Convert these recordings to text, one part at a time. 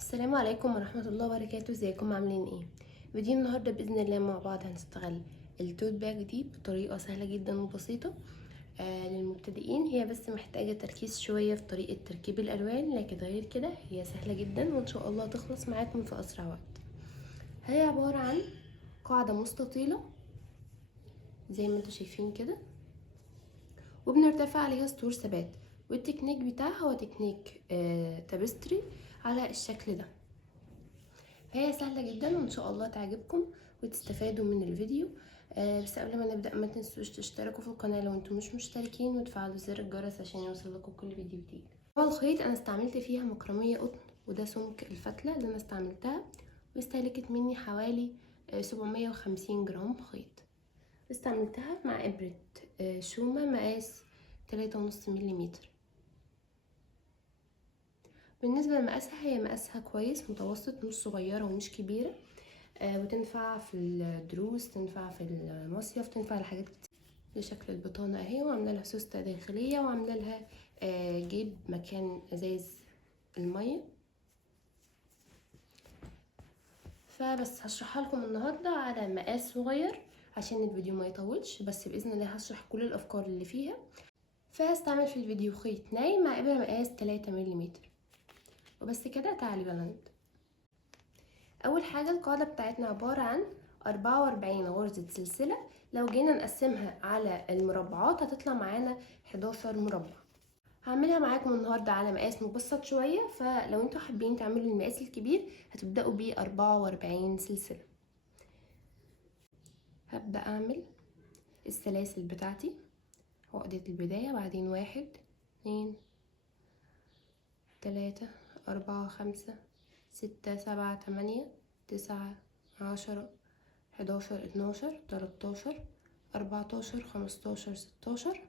السلام عليكم ورحمة الله وبركاته. ازيكم عاملين ايه؟ فيديو النهاردة بإذن الله مع بعض هنستغل التوت باج دي بطريقة سهلة جدا وبسيطة للمبتدئين. هي بس محتاجة تركيز شوية في طريقة تركيب الألوان، لكن غير كده هي سهلة جدا وإن شاء الله تخلص معاكم في أسرع وقت. هي عبارة عن قاعدة مستطيلة زي ما انتوا شايفين كده، وبنرتفع عليها سطور ثبات، والتكنيك بتاعها هو تكنيك تابستري على الشكل ده. هي سهلة جدا وان شاء الله تعجبكم وتستفادوا من الفيديو. بس قبل ما نبدأ ما تنسوش تشتركوا في القناة لو انتم مش مشتركين، وتفعلوا زر الجرس عشان يوصلكم كل فيديو جديد. هو الخيط انا استعملت فيها مكرمية قطن، وده سمك الفتلة اللي انا استعملتها، واستهلكت مني حوالي 750 جرام خيط. استعملتها مع ابرة شومة مقاس 3.5 مليمتر. بالنسبة لمقاسها، هي مقاسها كويس متوسط، مش صغيرة ومش كبيرة، وتنفع في الدروس، تنفع في المصيف، تنفع لحاجات كتير. لشكل البطانة اهي، وعاملة لها سوستة داخلية، وعاملة لها جيب مكان ازاز المية. فبس هشرحها لكم النهاردة على مقاس صغير عشان الفيديو ما يطولش، بس بإذن الله هشرح كل الأفكار اللي فيها. فهستعمل في الفيديو خيط ناي مع إبرة مقاس 3 مليمتر وبس كده. تعالي بقى نبدأ. اول حاجة القاعدة بتاعتنا عبارة عن 44 غرزة سلسلة. لو جينا نقسمها على المربعات هتطلع معانا 11 مربع. هعملها معاكم النهاردة على مقاس مبسط شوية، فلو انتوا حابين تعملوا المقاس الكبير هتبدأوا ب 44 سلسلة. هبدأ اعمل السلاسل بتاعتي، عقدة البداية، بعدين 1 2 3 4 5 6 7 8 9 10 11 12 13 14 15 16.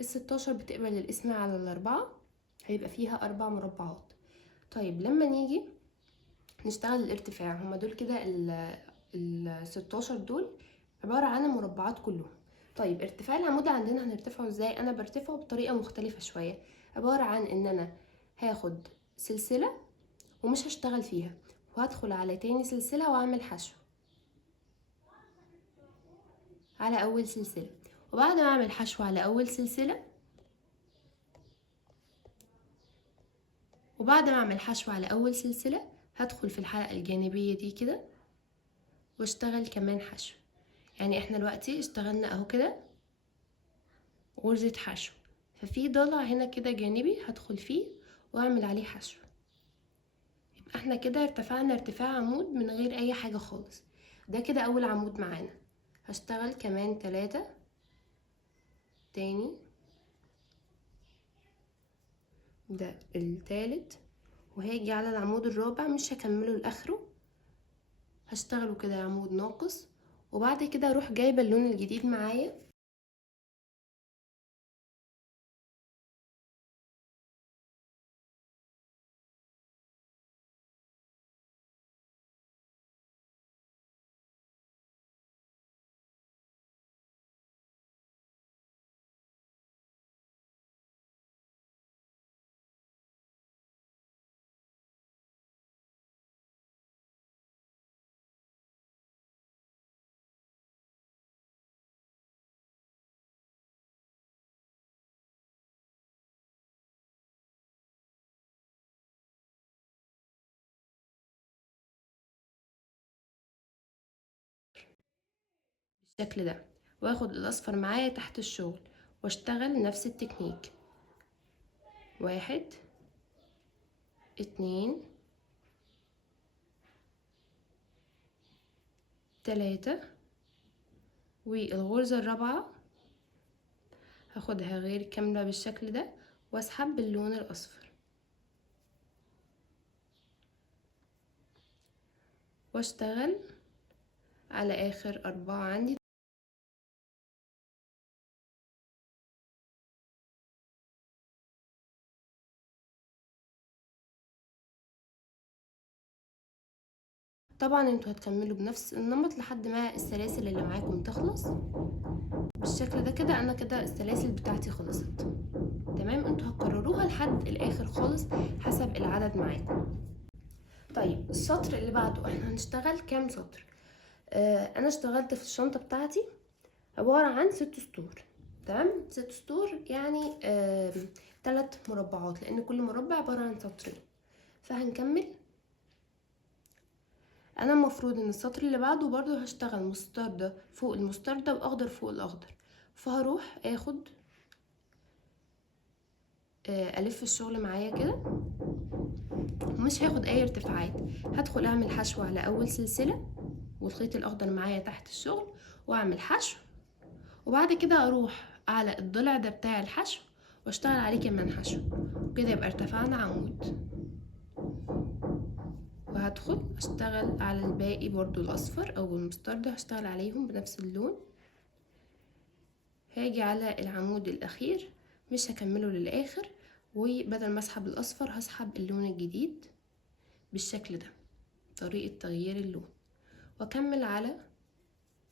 ال16 بتقبل القسمة على الأربعة، هيبقى فيها 4 مربعات. طيب لما نيجي نشتغل الارتفاع، هما دول كده ال16 دول عبارة عن المربعات كلهم. طيب ارتفاع العمود عندنا هنرتفعه ازاي؟ انا برتفعه بطريقة مختلفة شوية، عبارة عن ان انا هاخد سلسلة ومش هشتغل فيها، وهدخل على تاني سلسلة واعمل حشو على اول سلسلة. وبعد ما اعمل حشو على اول سلسلة، هدخل في الحلقة الجانبية دي كده واشتغل كمان حشو. يعني احنا دلوقتي اشتغلنا اهو كده غرزة حشو، ففي ضلع هنا كده جانبي هدخل فيه واعمل عليه حشو. يبقى احنا كده ارتفعنا ارتفاع عمود من غير اي حاجة خالص. ده كده اول عمود معانا. هشتغل كمان 3 تاني، ده التالت، وهاجي على العمود الرابع مش هكمله لاخره، هشتغله كده عمود ناقص. وبعد كده اروح جايبه اللون الجديد معايا، بالشكل ده، واخد الاصفر معايا تحت الشغل واشتغل نفس التكنيك. 1 2 3، والغرزة الرابعة هاخدها غير كاملة بالشكل ده واسحب باللون الاصفر واشتغل على اخر 4 عندي. طبعا انتوا هتكملوا بنفس النمط لحد ما السلاسل اللي معاكم تخلص بالشكل ده. كده انا كده السلاسل بتاعتي خلصت تمام. انتوا هتكرروها لحد الاخر خالص حسب العدد معاكم. السطر اللي بعده احنا هنشتغل كام سطر؟ انا اشتغلت في الشنطة بتاعتي عبارة عن 6 سطور. تمام، 6 سطور يعني 3 مربعات، لان كل مربع عبارة عن سطرين. فهنكمل. انا المفروض ان السطر اللي بعده برضو هشتغل مستردة فوق المستردة واخضر فوق الاخضر، فهروح اخد الف الشغل معايا كده، ومش هاخد اي ارتفاعات. هدخل اعمل حشو على اول سلسلة والخيط الاخضر معايا تحت الشغل، واعمل حشو، وبعد كده اروح على الضلع ده بتاع الحشو واشتغل عليه كمان حشو، كده يبقى ارتفعنا عمود. وهدخل اشتغل على الباقي برضو الاصفر او المستردة، هشتغل عليهم بنفس اللون. هاجي على العمود الاخير مش هكمله للاخر، وبدل ما اسحب الاصفر هسحب اللون الجديد بالشكل ده، طريقة تغيير اللون، واكمل على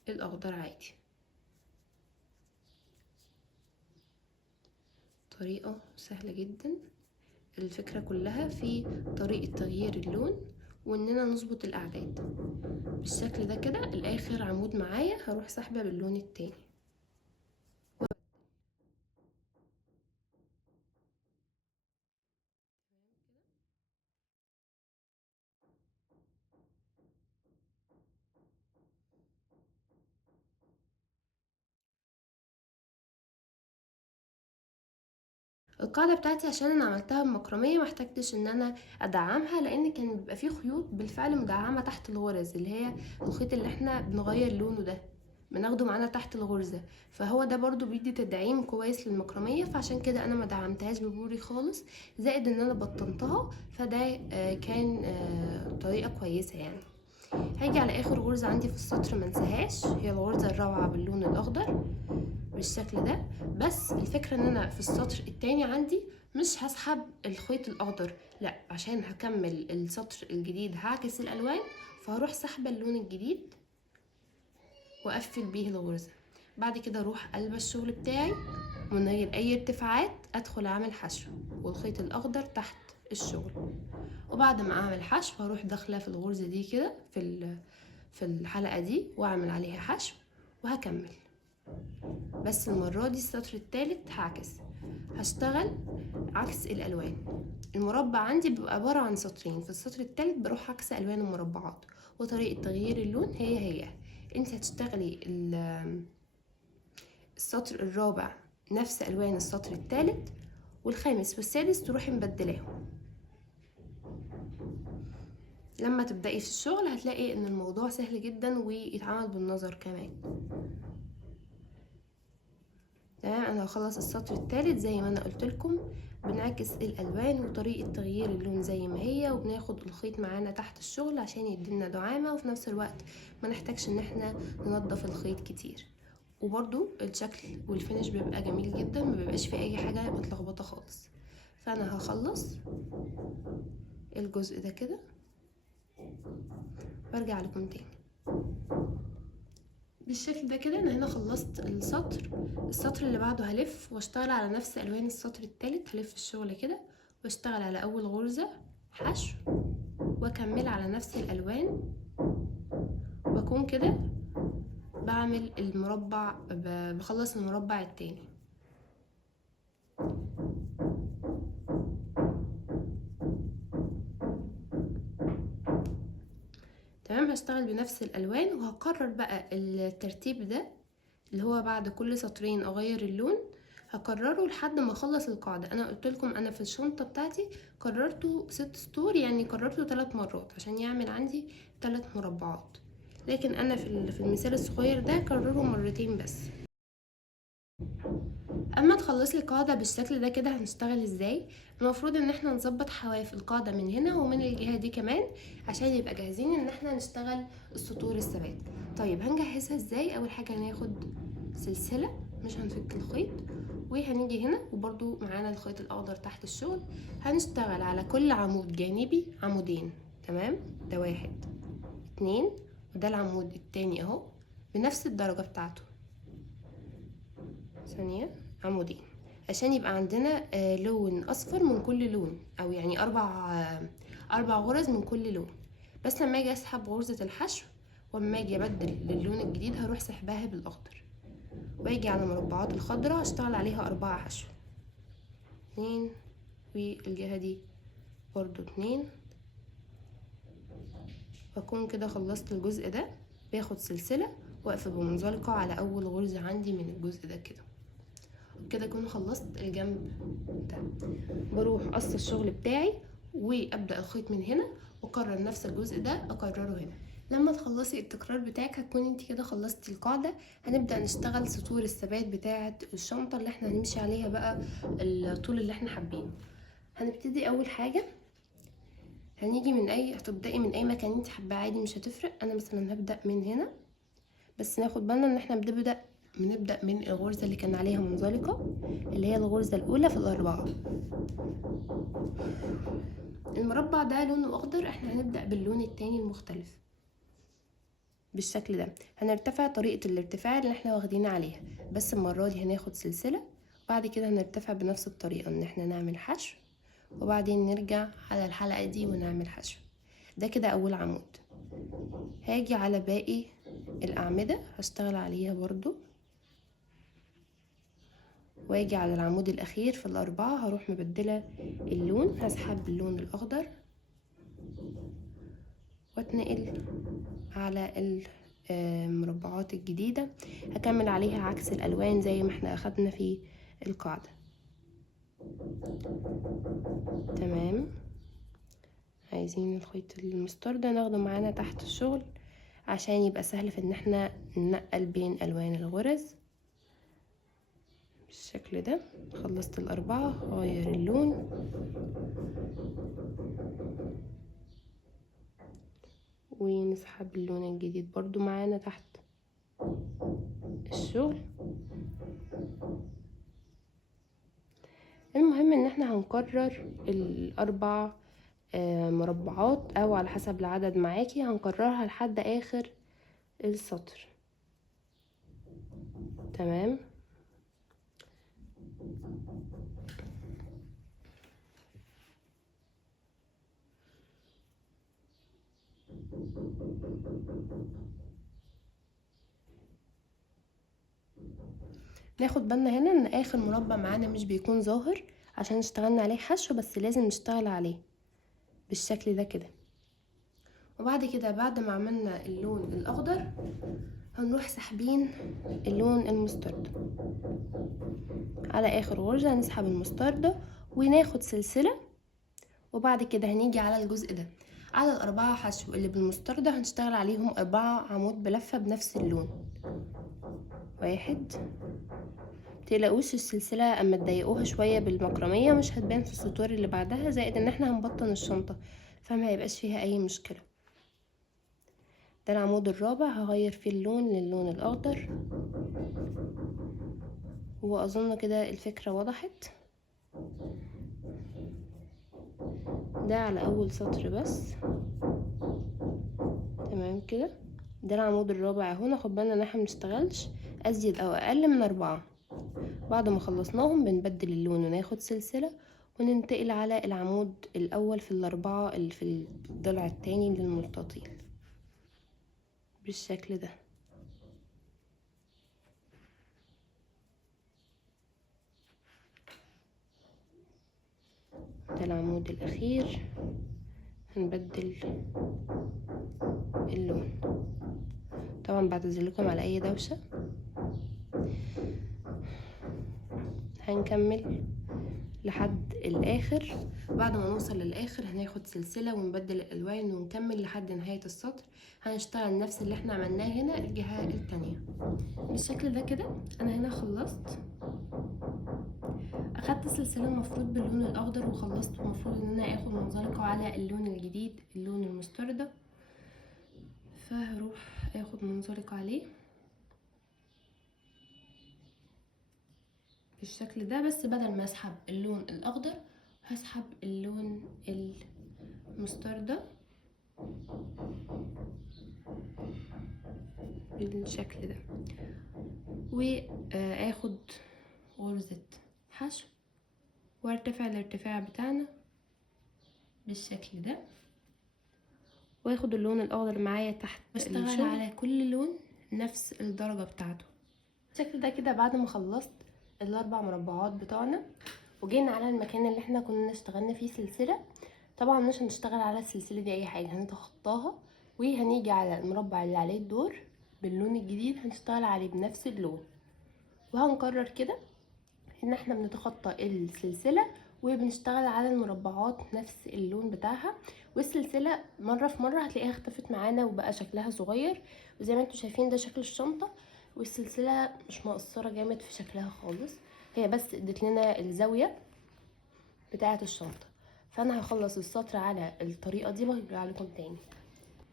الاخضر عادي. طريقة سهلة جدا، الفكرة كلها في طريقة تغيير اللون واننا نظبط الاعداد بالشكل ده كده. الاخر عمود معايا هروح سحبه باللون التاني. القاعدة بتاعتي عشان انا عملتها بمكرمية محتاجتش ان انا ادعمها، لان كان بيبقى فيه خيوط بالفعل مدعمة تحت الغرز، اللي هي الخيط اللي احنا بنغير لونه ده بناخده معانا تحت الغرزة، فهو ده برضو بيدي تدعيم كويس للمكرمية، فعشان كده انا ما دعمتهاش ببوري خالص، زائد ان انا بطنتها، فده كان طريقة كويسة يعني. هاجي على اخر غرزة عندي في السطر منساهاش، هي الغرزة الرابعة باللون الاخضر بالشكل ده. بس الفكرة ان انا في السطر التاني عندي مش هسحب الخيط الاخضر، لا، عشان هكمل السطر الجديد هعكس الالوان، فهروح سحبة اللون الجديد واقفل بيه الغرزة. بعد كده اروح قلب الشغل بتاعي من غير اي ارتفاعات، ادخل اعمل حشو والخيط الاخضر تحت الشغل، وبعد ما اعمل حشو هروح داخله في الغرزة دي كده في الحلقة دي واعمل عليها حشو وهكمل. بس المرة دي السطر التالت هعكس، هشتغل عكس الالوان. المربع عندي بيبقى عبارة عن سطرين، في السطر التالت بروح عكس الوان المربعات، وطريقة تغيير اللون هي انت هتشتغلي السطر الرابع نفس الوان السطر التالت، والخامس والسادس تروحي مبدلاهم. لما تبدأي في الشغل هتلاقي ان الموضوع سهل جدا ويتعمل بالنظر كمان. تمام، انا هخلص السطر الثالث زي ما انا قلت لكم، بنعكس الالوان وطريقه تغيير اللون زي ما هي، وبناخد الخيط معانا تحت الشغل عشان يدينا دعامه، وفي نفس الوقت ما نحتاجش ان احنا ننضف الخيط كتير، وبرده الشكل والفينش بيبقى جميل جدا، ما بيبقاش فيه اي حاجه متلخبطه خالص. فانا هخلص الجزء ده كده وارجع لكم تاني بالشكل ده كده. انا هنا خلصت السطر اللي بعده هلف واشتغل على نفس الوان السطر التالت، هلف الشغل كده واشتغل على اول غرزة حشو واكمل على نفس الالوان، واكون كده بعمل المربع، بخلص المربع التاني. تمام، هشتغل بنفس الالوان وهكرر بقى الترتيب ده اللي هو بعد كل سطرين اغير اللون، هكرره لحد ما اخلص القاعده. انا قلت لكم انا في الشنطه بتاعتي كررته 6 سطور، يعني كررته 3 مرات عشان يعمل عندي 3 مربعات، لكن انا في المثال الصغير ده كرره مرتين بس. اما تخلص لي القاعده بالشكل ده كده هنشتغل ازاي؟ المفروض ان احنا نظبط حواف القاعده من هنا ومن الجهه دي كمان عشان يبقى جاهزين ان احنا نشتغل السطور الثبات. طيب هنجهزها ازاي؟ اول حاجه هناخد سلسله، مش هنفك الخيط، وهنيجي هنا وبرده معانا الخيط الاخضر تحت الشغل، هنشتغل على كل عمود جانبي عمودين. تمام، ده 1 2، وده العمود التاني اهو بنفس الدرجه بتاعته، ثانيه، عمودين، عشان يبقى عندنا لون اصفر من كل لون، او يعني اربع غرز من كل لون. بس لما اجي اسحب غرزة الحشو واما اجي ابدل للون الجديد هروح سحباها بالاخضر، واجي على المربعات الخضراء اشتغل عليها 4 حشو، 2 والجهة دي برضو 2، واكون كده خلصت الجزء ده. باخد سلسلة واقفة بمنزلقة على اول غرزة عندي من الجزء ده كده، كده اكون خلصت الجنب ده. بروح قص الشغل بتاعي وابدا الخيط من هنا، واكرر نفس الجزء ده اكرره هنا. لما تخلصي التكرار بتاعك هتكوني انت كده خلصتي القاعده. هنبدا نشتغل سطور الثبات بتاعه الشنطه اللي احنا هنمشي عليها بقى الطول اللي احنا حابينه. هنبتدي اول حاجه، هنيجي من هتبداي من اي مكان انت حابه عادي مش هتفرق. انا مثلا هبدا من هنا، بس ناخد بالنا ان احنا بنبدا من الغرزه اللي كان عليها منزلقه، اللي هي الغرزه الاولى في الاربعه. المربع ده لونه اخضر، احنا هنبدا باللون التاني المختلف بالشكل ده. هنرتفع طريقه الارتفاع اللي احنا واخدين عليها، بس المره دي هناخد سلسله، وبعد كده هنرتفع بنفس الطريقه ان احنا نعمل حشو، وبعدين نرجع على الحلقه دي ونعمل حشو. ده كده اول عمود. هاجي على باقي الاعمده هشتغل عليها برضو، واجي على العمود الاخير في الاربعه هروح مبدله اللون، هسحب اللون الاخضر واتنقل على المربعات الجديدة. هكمل عليها عكس الالوان زي ما احنا اخدنا في القاعدة. تمام. عايزين الخيط المستردة ناخده معانا تحت الشغل عشان يبقى سهل في ان احنا ننقل بين الوان الغرز بالشكل ده. خلصت الاربعة، غير اللون ونسحب اللون الجديد برضو معانا تحت الشغل. المهم ان احنا هنكرر الاربع مربعات او على حسب العدد معاكي، هنكررها لحد اخر السطر. تمام. ناخد بالنا هنا ان اخر مربع معانا مش بيكون ظاهر عشان اشتغلنا عليه حشو، بس لازم نشتغل عليه بالشكل ده كده. وبعد كده بعد ما عملنا اللون الاخضر هنروح سحبين اللون المستردة على اخر غرزة، هنسحب المستردة وناخد سلسلة، وبعد كده هنيجي على الجزء ده على الاربعة حشو اللي بالمستردة هنشتغل عليهم 4 عمود بلفة بنفس اللون. 1، متقلقوش السلسلة اما تضيقوها شوية بالمكرمية مش هتبان في السطور اللي بعدها، زائد ان احنا هنبطن الشنطة فما هيبقاش فيها اي مشكلة. ده العمود الرابع، هغير فيه اللون للون الاخضر، واظن كده الفكرة وضحت. ده على اول سطر بس. تمام كده. ده العمود الرابع اهو. ناخد بالنا ان احنا منشتغلش ازيد او اقل من 4. بعد ما خلصناهم بنبدل اللون وناخد سلسلة وننتقل على العمود الاول في الاربعة اللي في الضلع التاني للمستطيل بالشكل ده. ده العمود الاخير، هنبدل اللون. طبعا بعتذرلكم على اي دوشة. هنكمل لحد الاخر. بعد ما نوصل للاخر هناخد سلسلة ونبدل الالوان ونكمل لحد نهاية السطر. هنشتغل نفس اللي احنا عملناه هنا الجهة التانية بالشكل ده كده. انا هنا خلصت، اخدت السلسلة المفروض باللون الاخضر وخلصت. المفروض ان انا اخد منزلقة على اللون الجديد اللون المستردة، فهروح اخد منزلقة عليه بالشكل ده. بس بدل ما اسحب اللون الاخضر هسحب اللون المستردة بالشكل ده، واخد غرزة حشو وارتفع الارتفاع بتاعنا بالشكل ده، واخد اللون الاخضر معايا تحت واشتغل على كل لون نفس الدرجة بتاعته. بالشكل ده كده بعد ما خلصت الاربع مربعات بتوعنا وجينا على المكان اللي احنا كنا اشتغلنا فيه سلسلة. طبعا مش هنشتغل على السلسلة دي اي حاجة، هنتخطاها وهنيجي على المربع اللي عليه الدور باللون الجديد هنشتغل عليه بنفس اللون، وهنكرر كده ان احنا بنتخطى السلسلة وبنشتغل على المربعات نفس اللون بتاعها. والسلسلة مرة في مرة هتلاقيها اختفت معانا وبقى شكلها صغير، وزي ما انتوا شايفين ده شكل الشنطة، والسلسلة مش مقصرة جامد في شكلها خالص، هي بس ادت لنا الزاوية بتاعة الشنطة. فانا هخلص السطر على الطريقة دي وهرجع لكم تاني.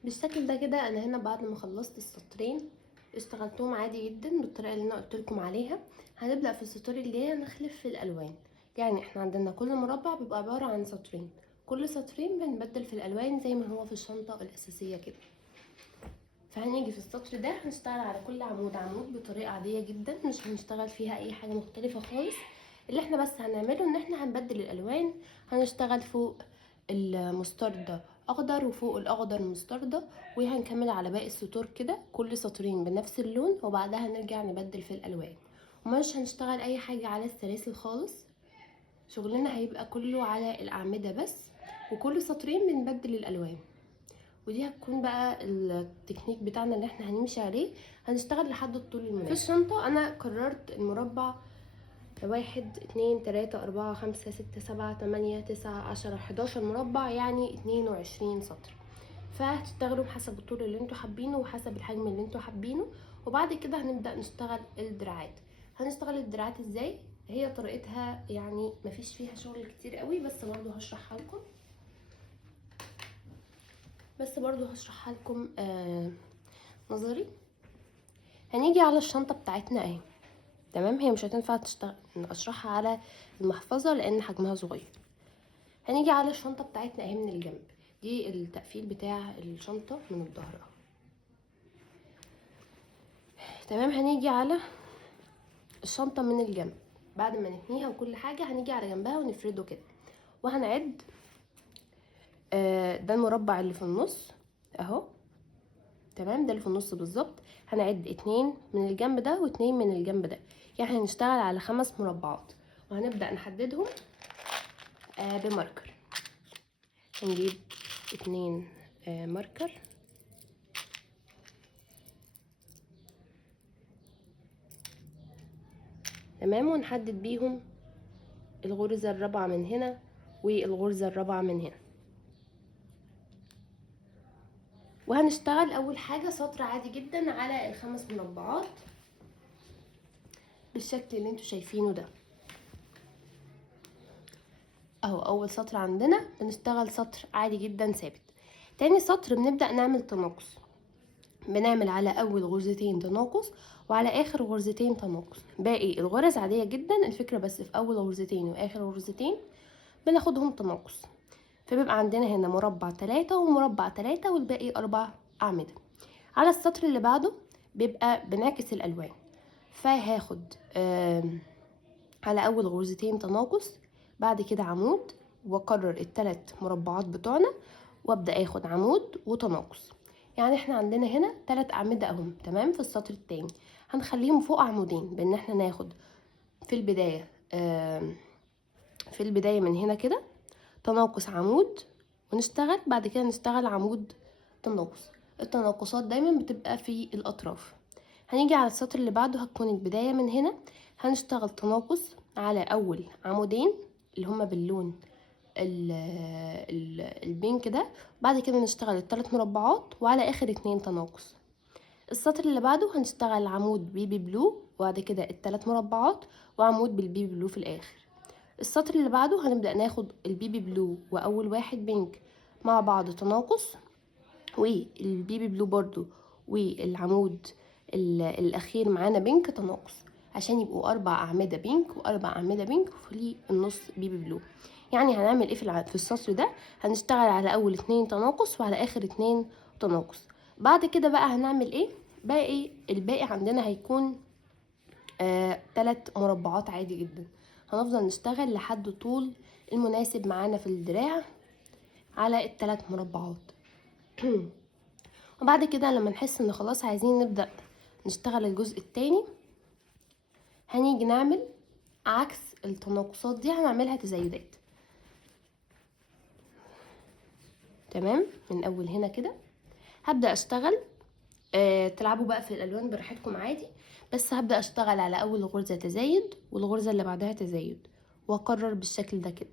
بالشكل ده كده انا هنا بعد ما خلصت السطرين اشتغلتهم عادي جدا بالطريقه اللي انا قلت لكم عليها. هنبدا في السطور اللي هي نخلف في الالوان، يعني احنا عندنا كل مربع بيبقى عباره عن سطرين، كل سطرين بنبدل في الالوان زي ما هو في الشنطه الاساسيه كده. فهنيجي في السطر ده هنشتغل على كل عمود عمود بطريقه عاديه جدا، مش هنشتغل فيها اي حاجه مختلفه خالص. اللي احنا بس هنعمله ان احنا هنبدل الالوان، هنشتغل فوق المستردة اخضر وفوق الاخضر مستردة، وهنكمل على باقي السطور كده كل سطرين بنفس اللون، وبعدها نرجع نبدل في الالوان. ومش هنشتغل اي حاجة على السلاسل خالص، شغلنا هيبقى كله على الاعمدة بس، وكل سطرين بنبدل الالوان. ودي هتكون بقى التكنيك بتاعنا اللي احنا هنمشي عليه، هنشتغل لحد الطول المناسب. في الشنطة انا قررت المربع 1 2 3 4 5 6 7 8 9 10 11 مربع، يعني 22 سطر. فهتشتغلوا بحسب الطول اللي انتوا حابينه وحسب الحجم اللي انتوا حابينه. وبعد كده هنبدأ نشتغل الدراعات. هنشتغل الدراعات ازاي؟ هي طريقتها يعني مفيش فيها شغل كتير قوي، بس برضو هشرحها لكم نظري. هنيجي على الشنطة بتاعتنا اهي، تمام. هي مش هتنفع اشرحها على المحفظة لان حجمها صغير. هنيجي على الشنطة بتاعتنا اهي من الجنب، دي التقفيل بتاع الشنطة من الظهر اهو، تمام. هنيجي على الشنطة من الجنب بعد ما نتنيها وكل حاجة، هنيجي على جنبها ونفرده كده وهنعد. ده المربع اللي في النص اهو، تمام، ده اللي في النص بالظبط. هنعد 2 من الجنب ده و2 من الجنب ده، يعني هنشتغل على 5 مربعات، وهنبدأ نحددهم بماركر. هنجيب 2 ماركر، تمام، ونحدد بيهم الغرزة الرابعة من هنا والغرزة الرابعة من هنا. وهنشتغل اول حاجة سطر عادي جدا على ال5 مربعات بالشكل اللي انتوا شايفينه ده اهو. اول سطر عندنا بنشتغل سطر عادي جدا ثابت. تاني سطر بنبدأ نعمل تناقص، بنعمل على اول غرزتين تناقص وعلى اخر غرزتين تناقص. باقي الغرز عادية جدا، الفكرة بس في اول غرزتين واخر غرزتين بناخدهم تناقص. فبيبقى عندنا هنا مربع 3 ومربع 3 والباقي 4 أعمدة. على السطر اللي بعده بيبقى بنعكس الألوان، فهاخد على أول غرزتين تناقص، بعد كده عمود، وأكرر ال3 مربعات بتوعنا وأبدأ أخد عمود وتناقص. يعني احنا عندنا هنا 3 أعمدة أهم، تمام. في السطر التاني هنخليهم فوق عمودين، بأن احنا ناخد في البداية من هنا كده تناقص عمود ونشتغل، بعد كده نشتغل عمود تناقص. التناقصات دايما بتبقى في الاطراف. هنيجي على السطر اللي بعده، هتكون البداية من هنا، هنشتغل تناقص على اول عمودين اللي هما باللون البينك ده، بعد كده نشتغل ال3 مربعات وعلى اخر 2 تناقص. السطر اللي بعده هنشتغل عمود بيبي بلو وبعد كده ال3 مربعات وعمود بالبيبي بلو في الاخر. السطر اللي بعده هنبدأ ناخد البيبي بلو واول واحد بينك مع بعض تناقص، والبيبي بلو برضو والعمود الاخير معانا بينك تناقص، عشان يبقوا 4 اعمدة بينك و4 اعمدة بينك وفي النص بيبي بلو. يعني هنعمل ايه في السطر ده؟ هنشتغل على اول 2 تناقص وعلى اخر 2 تناقص. بعد كده بقى هنعمل ايه؟ الباقي عندنا هيكون 3 مربعات عادي جدا. هنفضل نشتغل لحد طول المناسب معانا في الدراع على ال3 مربعات. وبعد كده لما نحس ان خلاص عايزين نبدأ نشتغل الجزء التاني، هنيجي نعمل عكس التناقصات دي، هنعملها تزايدات. تمام، من اول هنا كده هبدأ اشتغل. تلعبوا بقى في الالوان براحتكم عادي، بس هبدأ اشتغل على اول غرزة تزايد والغرزة اللي بعدها تزايد، واكرر بالشكل ده كده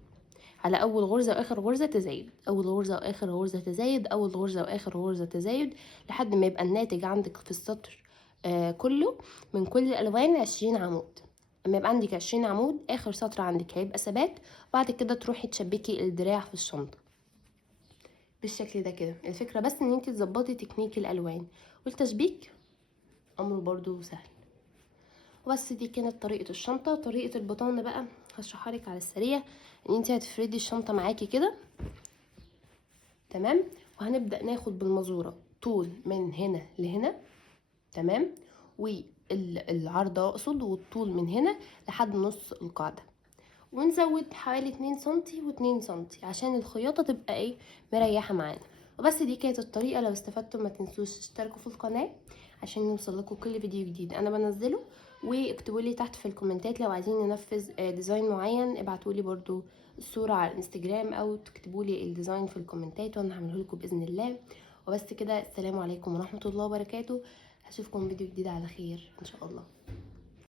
على اول غرزة واخر غرزة تزايد، اول غرزة واخر غرزة تزايد، اول غرزة واخر غرزة تزايد، لحد ما يبقى الناتج عندك في السطر كله من كل الالوان 20 عمود. اما يبقى عندك 20 عمود، اخر سطر عندك هيبقى ثبات، وبعد كده تروحي تشبكي الدراع في الشنطة بالشكل ده كده. الفكرة بس ان انت تظبطي تكنيك الالوان، والتشبيك امره برضو سهل. وبس دي كانت طريقة الشنطة. طريقة البطانة بقى هشرحها لك على السريع. ان انت هتفردي الشنطة معاكي كده، تمام، وهنبدأ ناخد بالمزورة طول من هنا لهنا، تمام، والعرض اقصد، والطول من هنا لحد نص القاعدة، ونزود حوالي 2 سنتي و2 سنتي عشان الخياطة تبقى ايه مريحة معانا. وبس دي كانت الطريقة. لو استفدتوا ما تنسوش تشتركوا في القناة عشان يوصل لكم كل فيديو جديد انا بنزله، واكتبوا لي تحت في الكومنتات لو عايزين ننفذ ديزاين معين. ابعتوا لي برضو الصورة على الانستجرام، او تكتبوا لي الديزاين في الكومنتات وانا هعمله لكم باذن الله. وبس كده، السلام عليكم ورحمة الله وبركاته. هشوفكم فيديو جديد على خير ان شاء الله.